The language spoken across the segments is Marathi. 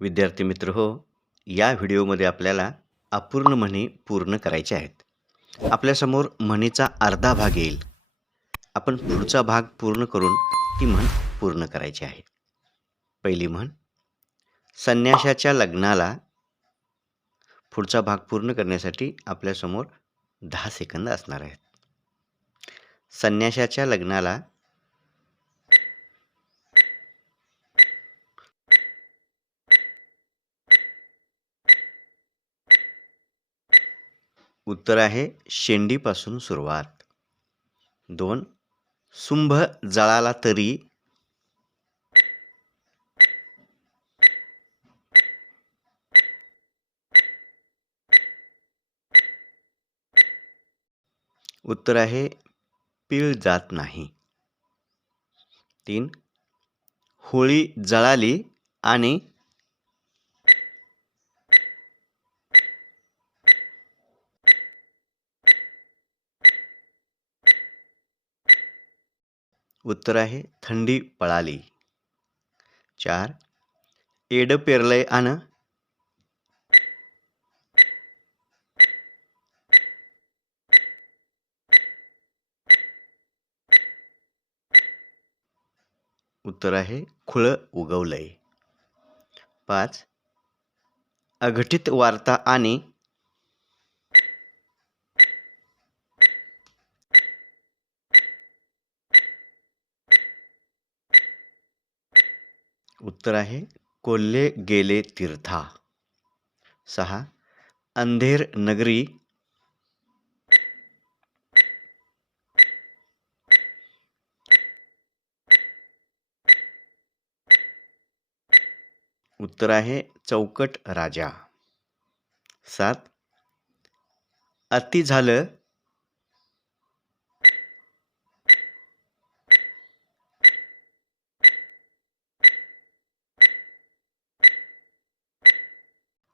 विद्यार्थी मित्र हो या व्हिडिओमध्ये आपल्याला अपूर्ण म्हणी पूर्ण करायचे आहेत. आपल्यासमोर म्हणीचा अर्धा भाग येईल. आपण पुढचा भाग पूर्ण करून ती म्हण पूर्ण करायची आहे. पहिली म्हण संन्याशाच्या लग्नाला पुढचा भाग पूर्ण करण्यासाठी आपल्यासमोर दहा सेकंद असणार आहेत. संन्याशाच्या लग्नाला उत्तर आहे शेंडीपासून सुरुवात. दोन सुंभ जळाला तरी. उत्तर आहे पीळ जात नाही. तीन होळी जळाली आणि उत्तर आहे थंडी पळाली. चार एड पेरलंय आण उत्तर आहे खुळं उगवलंय. पाच अघटित वार्ता आणि उत्तर आहे कोल्हे गेले तीर्था. सहा अंधेर नगरी. उत्तर आहे चौकट राजा. सात अति झालं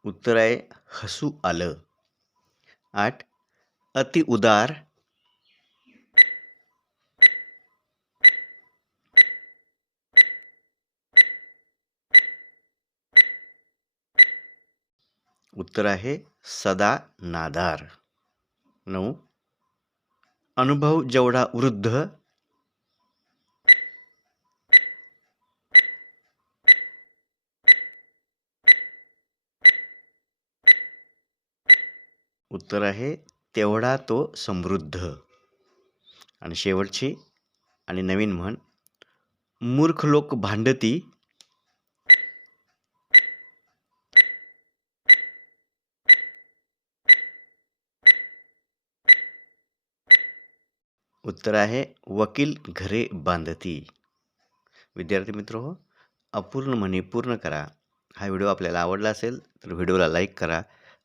उत्तर आहे हसू आलं. आठ अति उदार. उत्तर आहे सदा नादार. नऊ अनुभव जेवढा वृद्ध उत्तर आहे तेवढा तो समृद्ध. आणि शेवटची आणि नवीन म्हण मूर्ख लोक भांडती. उत्तर आहे वकील घरे बांधती. विद्यार्थी मित्र हो अपूर्ण म्हणी पूर्ण करा. हा व्हिडिओ आपल्याला आवडला असेल तर व्हिडिओला लाईक करा.